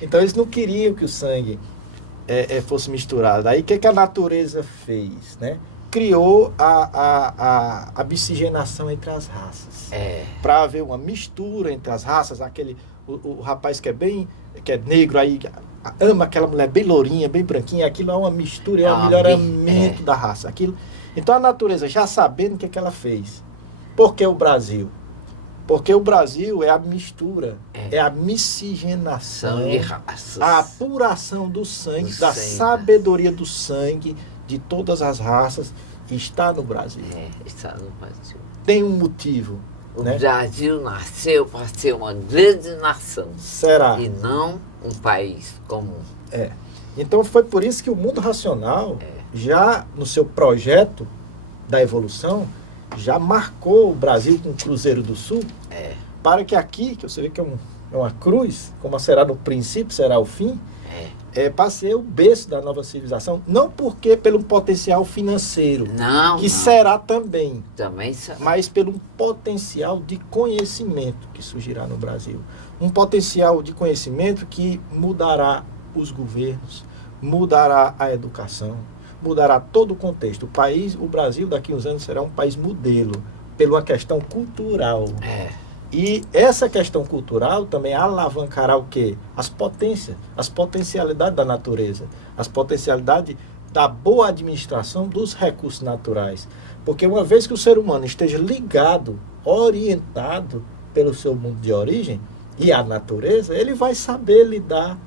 Então eles não queriam que o sangue fosse misturado. Aí o que a natureza fez, né? Criou a miscigenação entre as raças. Para haver uma mistura entre as raças, o rapaz que é negro, aí ama aquela mulher bem lourinha, bem branquinha, aquilo é uma mistura, é um melhoramento da raça. Então a natureza, já sabendo o que ela fez. Por que o Brasil? Porque o Brasil é a mistura, é a miscigenação, de raças. a apuração do sangue, da sabedoria do sangue de todas as raças, está no Brasil. Está no Brasil. Tem um motivo. O né? Brasil nasceu para ser uma grande nação. Será? E não um país comum. Então foi por isso que o mundo racional, já no seu projeto da evolução, já marcou o Brasil com o Cruzeiro do Sul, para que aqui, que você vê que é uma cruz, como será no princípio, será o fim, para ser o berço da nova civilização, não porque pelo potencial financeiro, que será também, será, mas pelo potencial de conhecimento que surgirá no Brasil. Um potencial de conhecimento que mudará os governos, mudará a educação, mudará todo o contexto. O Brasil, daqui a uns anos, será um país modelo, pela questão cultural. E essa questão cultural também alavancará o quê? As potências, as potencialidades da natureza, as potencialidades da boa administração dos recursos naturais. Porque uma vez que o ser humano esteja ligado, orientado pelo seu mundo de origem e a natureza, ele vai saber lidar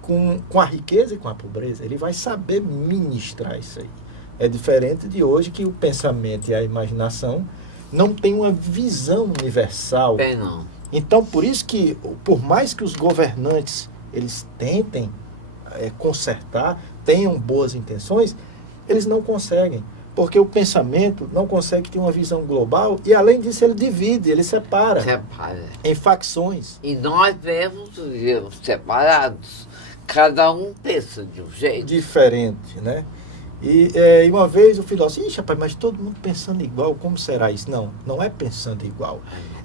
com a riqueza e com a pobreza. Ele vai saber ministrar isso aí. É diferente de hoje, que o pensamento e a imaginação não tem uma visão universal. Não. Então, por isso que, por mais que os governantes eles tentem consertar, tenham boas intenções, eles não conseguem. Porque o pensamento não consegue ter uma visão global e, além disso, ele divide, ele separa. Em facções. E nós mesmos vivemos separados. Cada um pensa de um jeito diferente, né? E uma vez o filósofo disse, rapaz, mas todo mundo pensando igual, como será isso? Não é pensando igual.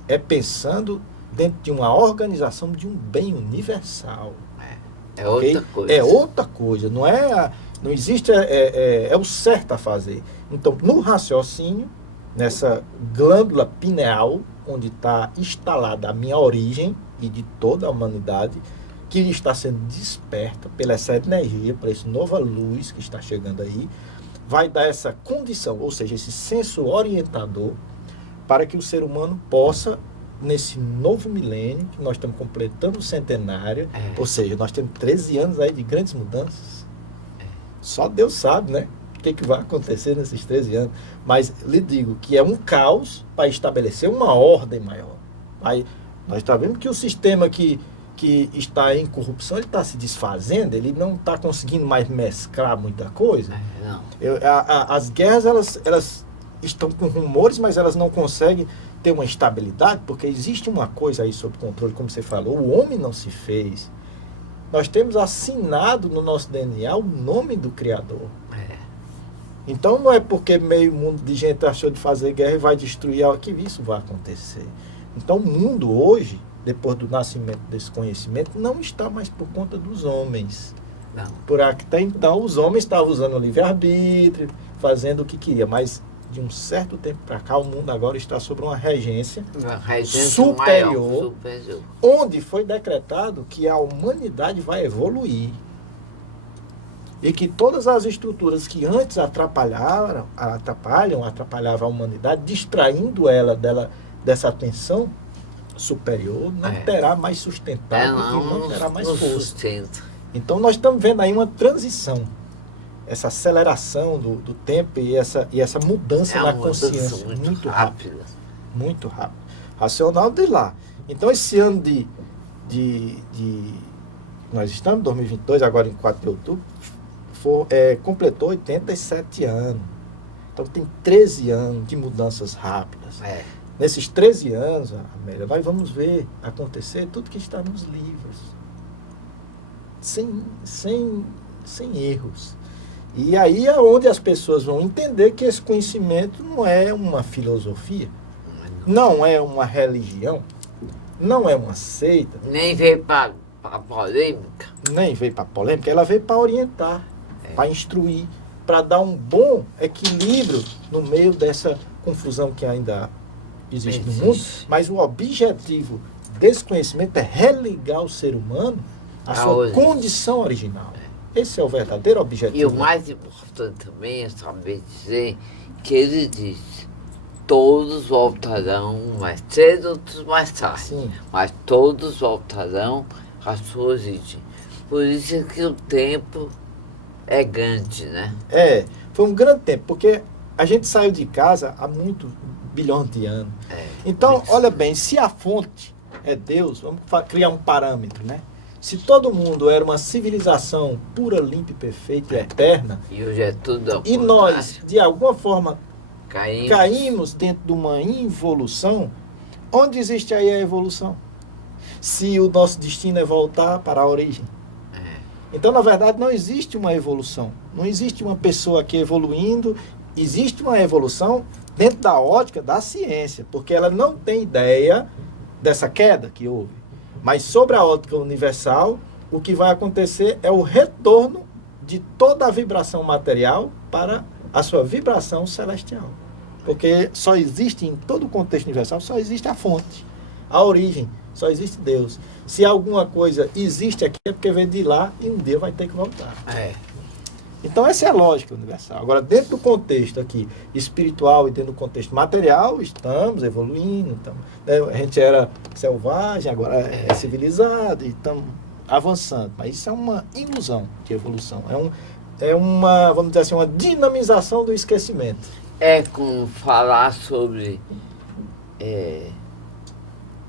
É pensando dentro de uma organização de um bem universal. Outra coisa. É outra coisa, não existe, é o certo a fazer. Então, no raciocínio, nessa glândula pineal, onde está instalada a minha origem e de toda a humanidade, que está sendo desperta pela essa energia, por essa nova luz que está chegando aí, vai dar essa condição, ou seja, esse senso orientador, para que o ser humano possa, nesse novo milênio, que nós estamos completando o centenário, ou seja, nós temos 13 anos aí de grandes mudanças. Só Deus sabe, né? O que vai acontecer nesses 13 anos. Mas lhe digo que é um caos para estabelecer uma ordem maior. Aí, nós estamos vendo que o sistema que está em corrupção, ele está se desfazendo, ele não está conseguindo mais mesclar muita coisa. As guerras, elas estão com rumores, mas elas não conseguem ter uma estabilidade, porque existe uma coisa aí sob controle, como você falou, o homem não se fez. Nós temos assinado no nosso DNA o nome do Criador. Então não é porque meio mundo de gente achou de fazer guerra e vai destruir algo que isso vai acontecer. Então o mundo hoje, depois do nascimento desse conhecimento, não está mais por conta dos homens. Por até então, os homens estavam usando o livre-arbítrio, fazendo o que queria, mas de um certo tempo para cá, o mundo agora está sob uma regência superior, onde foi decretado que a humanidade vai evoluir. E que todas as estruturas que antes atrapalhavam a humanidade, distraindo ela dessa atenção superior, não terá mais sustentável e não terá mais força. Então nós estamos vendo aí uma transição, essa aceleração do tempo e essa mudança na consciência muito rápida. Muito rápido. Racional de lá. Então esse ano nós estamos em 2022, agora em 4 de outubro, completou 87 anos. Então tem 13 anos de mudanças rápidas. Nesses 13 anos, Amélia, nós vamos ver acontecer tudo que está nos livros. Sem erros. E aí é onde as pessoas vão entender que esse conhecimento não é uma filosofia, não é uma religião, não é uma seita. Nem veio para para polêmica. Nem veio para polêmica, ela veio para orientar, para instruir, para dar um bom equilíbrio no meio dessa confusão que ainda existe no mundo. Mas o objetivo desse conhecimento é religar o ser humano à sua condição original. Esse é o verdadeiro objetivo. E o mais importante também é saber dizer que ele diz: todos voltarão mais cedo, outros mais tarde. Sim. Mas todos voltarão à sua origem. Por isso é que o tempo é grande, né? Foi um grande tempo, porque a gente saiu de casa há muitos bilhões de anos. Então, olha bem, se a fonte é Deus, vamos criar um parâmetro, né? Se todo mundo era uma civilização pura, limpa, perfeita e eterna, e hoje é tudo e nós, de alguma forma, caímos dentro de uma involução, onde existe aí a evolução? Se o nosso destino é voltar para a origem. Então, na verdade, não existe uma evolução. Não existe uma pessoa aqui evoluindo. Existe uma evolução dentro da ótica da ciência, porque ela não tem ideia dessa queda que houve. Mas sobre a ótica universal, o que vai acontecer é o retorno de toda a vibração material para a sua vibração celestial. Porque só existe, em todo o contexto universal, só existe a fonte, a origem, só existe Deus. Se alguma coisa existe aqui, é porque veio de lá e um dia vai ter que voltar. Então essa é a lógica universal. Agora, dentro do contexto aqui espiritual e dentro do contexto material, estamos evoluindo. A gente era selvagem, agora é civilizado e estamos avançando. Mas isso é uma ilusão de evolução. É uma, vamos dizer assim, uma dinamização do esquecimento. É como falar sobre...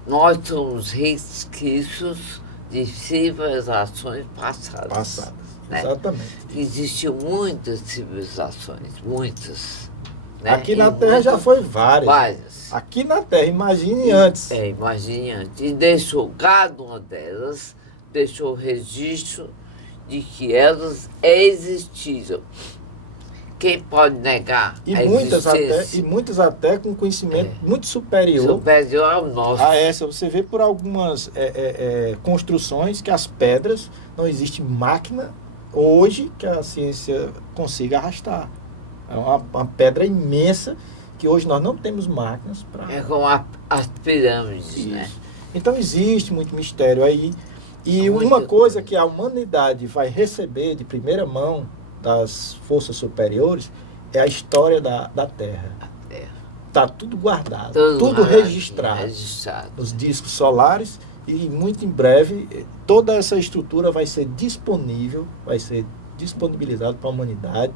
nós somos resquícios de civilizações passadas. Né? Exatamente. Existiam muitas civilizações, muitas. Né? Aqui na Terra já foi várias. Aqui na Terra, imagine antes. Imagine antes. E deixou, cada uma delas, deixou registro de que elas existiram. Quem pode negar a existência? E muitas até com conhecimento muito superior. Superior ao nosso. A essa. Você vê por algumas construções que as pedras, não existe máquina hoje que a ciência consiga arrastar. É uma pedra imensa que hoje nós não temos máquinas para... É como as pirâmides, né? Então existe muito mistério aí. E uma coisa que a humanidade vai receber de primeira mão das forças superiores é a história da Terra. Está tudo guardado, tudo registrado nos discos solares. E muito em breve, toda essa estrutura vai ser disponibilizada para a humanidade,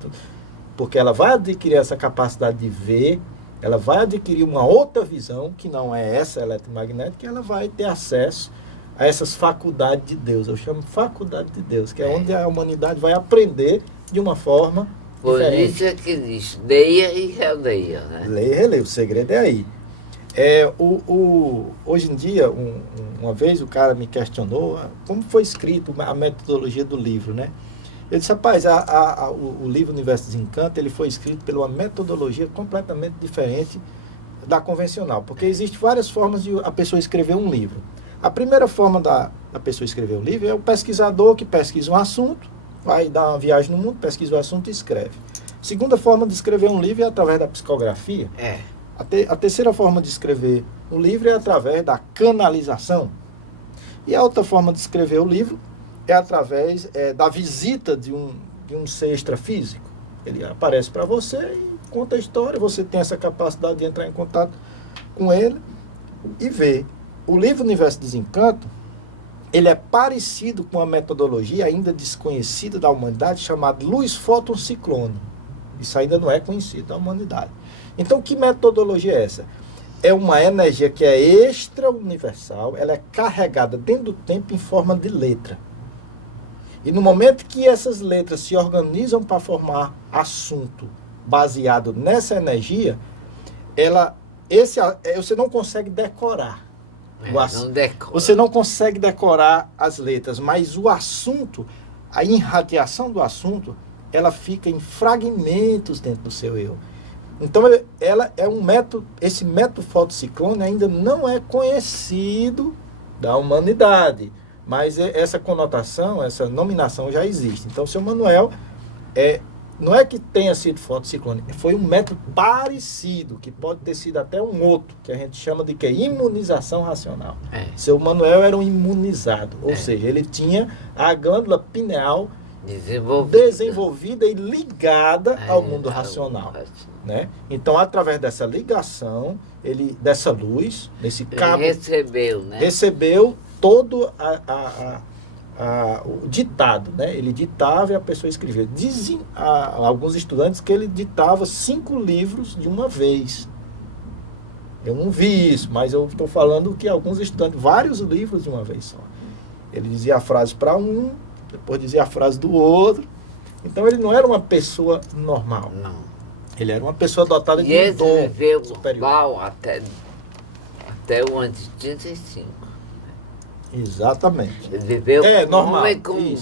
porque ela vai adquirir essa capacidade de ver, ela vai adquirir uma outra visão, que não é essa eletromagnética, ela vai ter acesso a essas faculdades de Deus. Eu chamo faculdade de Deus, que é onde a humanidade vai aprender de uma forma diferente. Por isso é que diz, leia e releia, né? Leia e releia, o segredo é aí. Hoje em dia, uma vez o cara me questionou como foi escrito a metodologia do livro, né? Eu disse, rapaz, o livro Universo Desencanto, ele foi escrito por uma metodologia completamente diferente da convencional, porque existem várias formas de a pessoa escrever um livro. A primeira forma da pessoa escrever um livro é o pesquisador que pesquisa um assunto, vai dar uma viagem no mundo, pesquisa o assunto e escreve. A segunda forma de escrever um livro é através da psicografia. A terceira forma de escrever um livro é através da canalização. E a outra forma de escrever o livro é através da visita de um ser extrafísico. Ele aparece para você e conta a história, você tem essa capacidade de entrar em contato com ele e ver. O livro Universo Desencanto, ele é parecido com uma metodologia ainda desconhecida da humanidade chamada luz fóton ciclone. Isso ainda não é conhecido da humanidade. Então, que metodologia é essa? É uma energia que é extra-universal, ela é carregada dentro do tempo em forma de letra. E no momento que essas letras se organizam para formar assunto baseado nessa energia, você não consegue decorar. Você não consegue decorar as letras, mas o assunto, a irradiação do assunto, ela fica em fragmentos dentro do seu eu. Então, ela é um método, esse método fotociclone ainda não é conhecido da humanidade. Mas essa conotação, essa nominação já existe. Então, o seu Manuel não é que tenha sido fotociclone, foi um método parecido, que pode ter sido até um outro, que a gente chama de imunização racional. Seu Manuel era um imunizado, ou seja, ele tinha a glândula pineal desenvolvida e ligada ao mundo racional. Né? Então, através dessa ligação, dessa luz, desse cabo, recebeu todo o ditado, né? Ele ditava e a pessoa escrevia. Dizem alguns estudantes que ele ditava 5 livros de uma vez. Eu não vi isso, mas eu estou falando que alguns estudantes, vários livros de uma vez só. Ele dizia a frase para um, depois dizia a frase do outro. Então ele não era uma pessoa normal. Não. Ele era uma pessoa dotada de um dom superior. Até o ano de 35. Exatamente. Ele viveu como normal. Homem comum.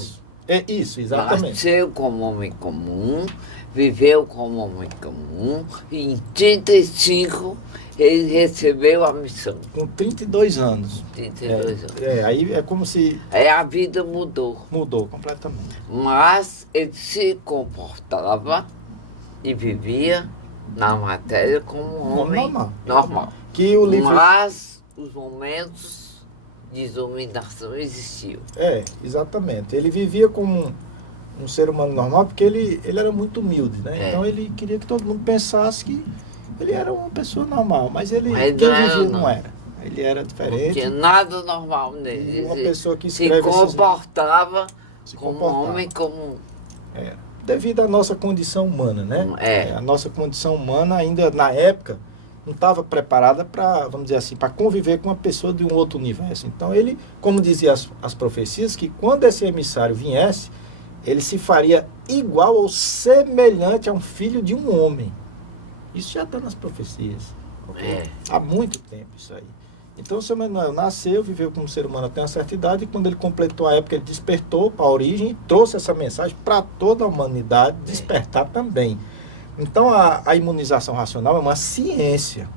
Isso, exatamente. Nasceu como homem comum, viveu como homem comum, e em 35 ele recebeu a missão. Com 32 anos. 32 anos. Aí é como se... Aí a vida mudou. Mudou completamente. Mas ele se comportava e vivia na matéria como um homem normal. Que o livro... Mas os momentos de dominação existiam. Exatamente. Ele vivia como um ser humano normal porque ele era muito humilde, né? Então ele queria que todo mundo pensasse que ele era uma pessoa normal, mas quem vivia não era. Ele era diferente. Não tinha nada normal nele. Uma pessoa que escreve se comportava como um homem comum. Devido à nossa condição humana, né? A nossa condição humana ainda na época não estava preparada para, vamos dizer assim, para conviver com uma pessoa de um outro universo. Então ele, como dizia as profecias, que quando esse emissário viesse, ele se faria igual ou semelhante a um filho de um homem. Isso já está nas profecias. Há muito tempo isso aí. Então o seu Manuel nasceu, viveu como ser humano até uma certa idade, e quando ele completou a época, ele despertou para a origem e trouxe essa mensagem para toda a humanidade despertar também. Então a imunização racional é uma ciência.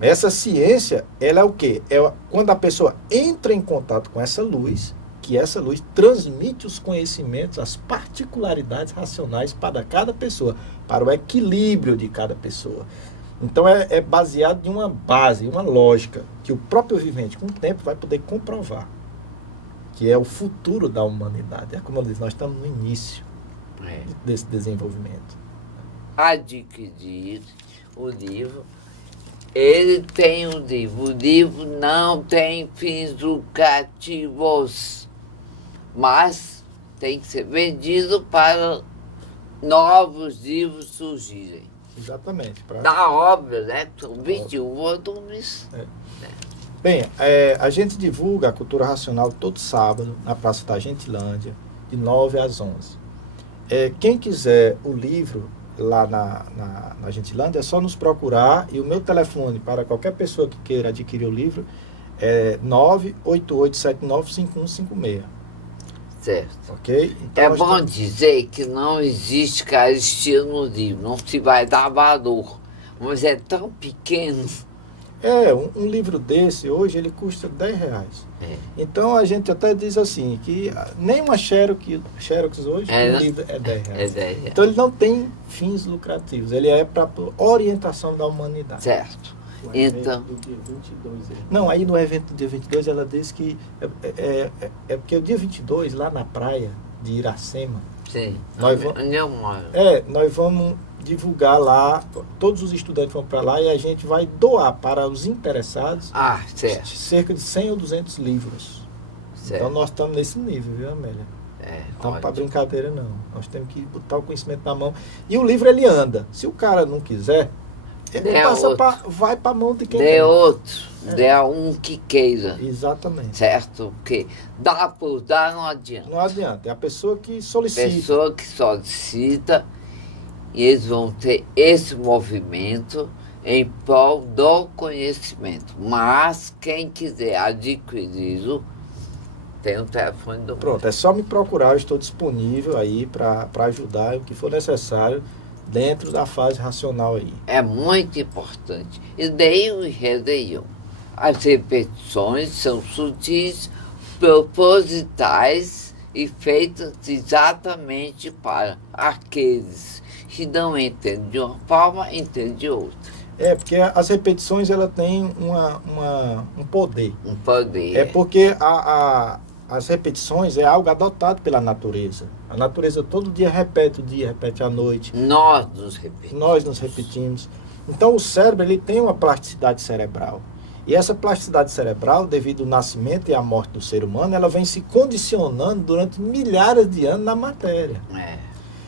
Essa ciência, ela é o quê? É quando a pessoa entra em contato com essa luz, que essa luz transmite os conhecimentos, as particularidades racionais para cada pessoa, para o equilíbrio de cada pessoa. Então é baseado em uma base, uma lógica, que o próprio vivente, com o tempo, vai poder comprovar, que é o futuro da humanidade. É como eu disse, nós estamos no início desse desenvolvimento. Adquirir o livro. Ele tem um livro. O livro não tem fins lucrativos, mas tem que ser vendido para novos livros surgirem. Exatamente. Da obra, né? São 21 volumes. Bem, a gente divulga a cultura racional todo sábado na Praça da Gentilândia, de 9 às 11. Quem quiser o livro lá na Gentilândia, é só nos procurar, e o meu telefone para qualquer pessoa que queira adquirir o livro é 988795156. Certo. Ok? Então, é bom dizer que não existe caristia no livro, não se vai dar valor, mas é tão pequeno. Um livro desse, hoje, ele custa R$10. Então, a gente até diz assim, que nem uma Xerox hoje, um livro é R$10. Então, ele não tem fins lucrativos, ele é para orientação da humanidade. Certo. Então... Do dia 22, não, aí no evento do dia 22, ela diz que porque o dia 22, lá na praia de Iracema, nós vamos divulgar lá, todos os estudantes vão para lá e a gente vai doar para os interessados cerca de 100 ou 200 livros. Certo. Então nós estamos nesse nível, viu, Amélia? Então para brincadeira não, nós temos que botar o conhecimento na mão. E o livro ele anda, se o cara não quiser, ele vai para a mão de quem quer. Dê a um que queira. Exatamente. Certo? Porque dar por dar não adianta. Não adianta, é a pessoa que solicita. Pessoa que solicita, e eles vão ter esse movimento em prol do conhecimento. Mas quem quiser adquiri-lo, tem o telefone do Pronto, é só me procurar, eu estou disponível aí para ajudar o que for necessário dentro da fase racional aí. É muito importante. E leiam e releiam. As repetições são sutis, propositais e feitas exatamente para aqueles que não entendem de uma forma, entendem de outra. Porque as repetições ela têm um poder. Um poder. Porque as repetições é algo adotado pela natureza. A natureza todo dia repete o dia, repete a noite. Nós nos repetimos. Então o cérebro ele tem uma plasticidade cerebral. E essa plasticidade cerebral, devido ao nascimento e à morte do ser humano, ela vem se condicionando durante milhares de anos na matéria.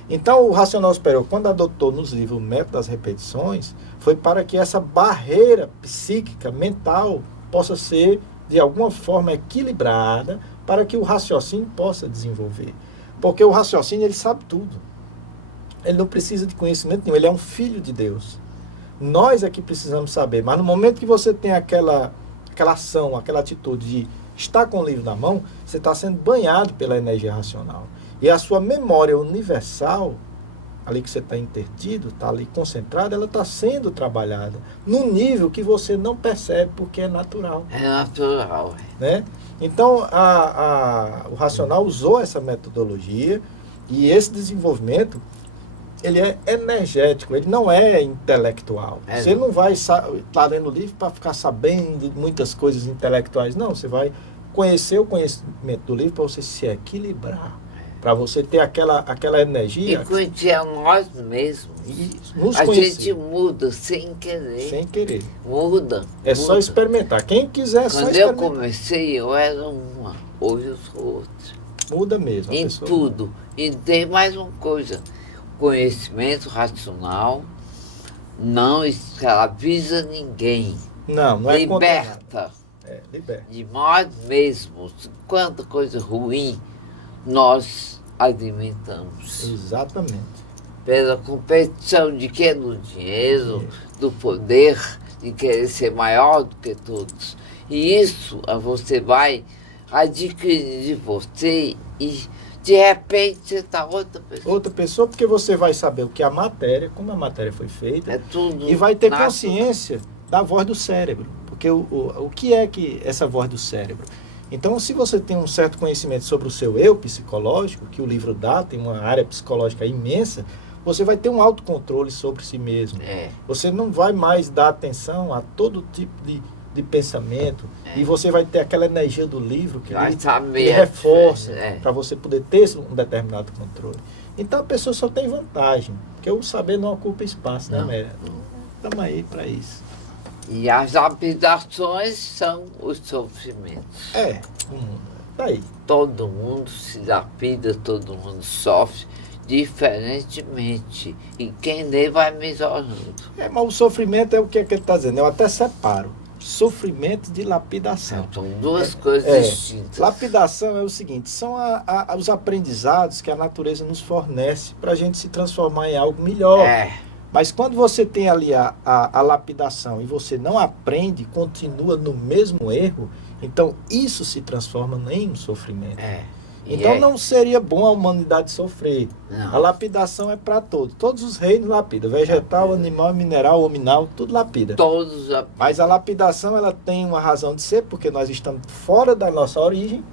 Então o racional superior, quando adotou nos livros o método das repetições, foi para que essa barreira psíquica, mental, possa ser de alguma forma equilibrada para que o raciocínio possa desenvolver. Porque o raciocínio ele sabe tudo. Ele não precisa de conhecimento nenhum, ele é um filho de Deus. Nós é que precisamos saber, mas no momento que você tem aquela ação, aquela atitude de estar com o livro na mão, você está sendo banhado pela energia racional. E a sua memória universal, ali que você está intertido, está ali concentrado, ela está sendo trabalhada num nível que você não percebe porque é natural. É natural. Né? Então, o racional usou essa metodologia e esse desenvolvimento ele é energético, ele não é intelectual. Você não vai estar lendo o livro para ficar sabendo de muitas coisas intelectuais. Não, você vai conhecer o conhecimento do livro para você se equilibrar, para você ter aquela energia. E conhecer a nós mesmos. A gente muda sem querer. Sem querer. Muda. Só experimentar. Quem quiser só experimentar. Quando eu comecei, eu era uma. Hoje eu sou outra. Muda mesmo. Em tudo. E tem mais uma coisa. Conhecimento racional não escraviza ninguém. Não é liberta. Liberta. De nós mesmos. Quanta coisa ruim nós alimentamos. Exatamente. Pela competição de quê? Do dinheiro, do poder, de querer ser maior do que todos. E isso você vai adquirir de você e de repente você está outra pessoa. Outra pessoa, porque você vai saber o que é a matéria, como a matéria foi feita. É tudo. E vai ter consciência da voz do cérebro. Porque o que é que essa voz do cérebro? Então, se você tem um certo conhecimento sobre o seu eu psicológico, que o livro dá, tem uma área psicológica imensa, você vai ter um autocontrole sobre si mesmo. Você não vai mais dar atenção a todo tipo de pensamento, e você vai ter aquela energia do livro que ele reforça para você poder ter um determinado controle. Então a pessoa só tem vantagem, porque o saber não ocupa espaço, né, Méria? Estamos aí para isso. E as lapidações são os sofrimentos. Tá aí. Todo mundo se lapida, todo mundo sofre diferentemente. E quem lê vai melhorando. Mas o sofrimento é o que ele está dizendo. Eu até separo. Sofrimento de lapidação. São duas coisas distintas. Lapidação é o seguinte, são os aprendizados que a natureza nos fornece para a gente se transformar em algo melhor. Mas quando você tem ali a lapidação e você não aprende, continua no mesmo erro, então isso se transforma em um sofrimento. Então não seria bom a humanidade sofrer. Não. A lapidação é para todos. Todos os reinos lapidam. Vegetal, animal, mineral, hominal, tudo lapida. Todos lapidam. Mas a lapidação ela tem uma razão de ser, porque nós estamos fora da nossa origem.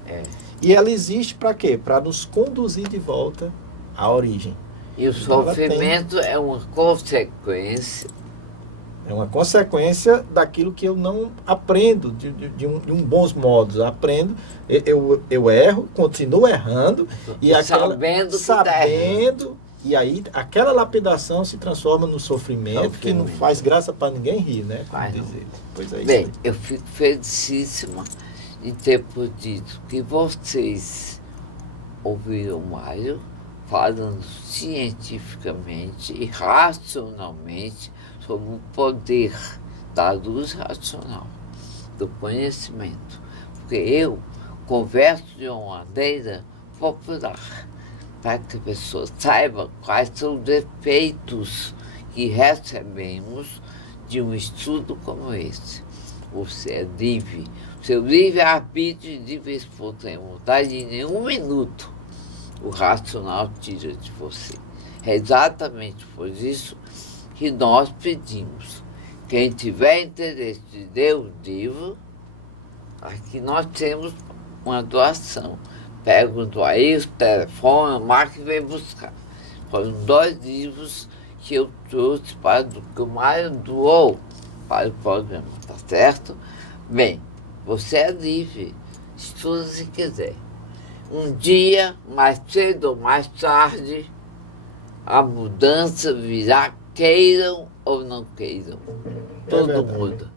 E ela existe para quê? Para nos conduzir de volta à origem. E o sofrimento é uma consequência. É uma consequência daquilo que eu não aprendo de um bons modos. Aprendo, eu erro, continuo errando. E sabendo, e aí aquela lapidação se transforma no sofrimento, que não faz graça para ninguém rir, né? Pois é isso. Bem, eu fico felicíssima de ter podido que vocês ouviram o Mário falando cientificamente e racionalmente sobre o poder da luz racional, do conhecimento. Porque eu converso de uma maneira popular, para que a pessoa saiba quais são os efeitos que recebemos de um estudo como esse. Você é livre, seu livre-arbítrio e livre espontaneidade em nenhum minuto o racional tira de você. É exatamente por isso que nós pedimos. Quem tiver interesse de ler o livro, aqui nós temos uma doação. Pergunto aí, o telefone, a máquina vem buscar. Foram 2 livros que eu trouxe para o que o Mário doou para o programa, tá certo? Bem, você é livre, estuda se quiser. Um dia, mais cedo ou mais tarde, a mudança virá, queiram ou não queiram. Tudo muda.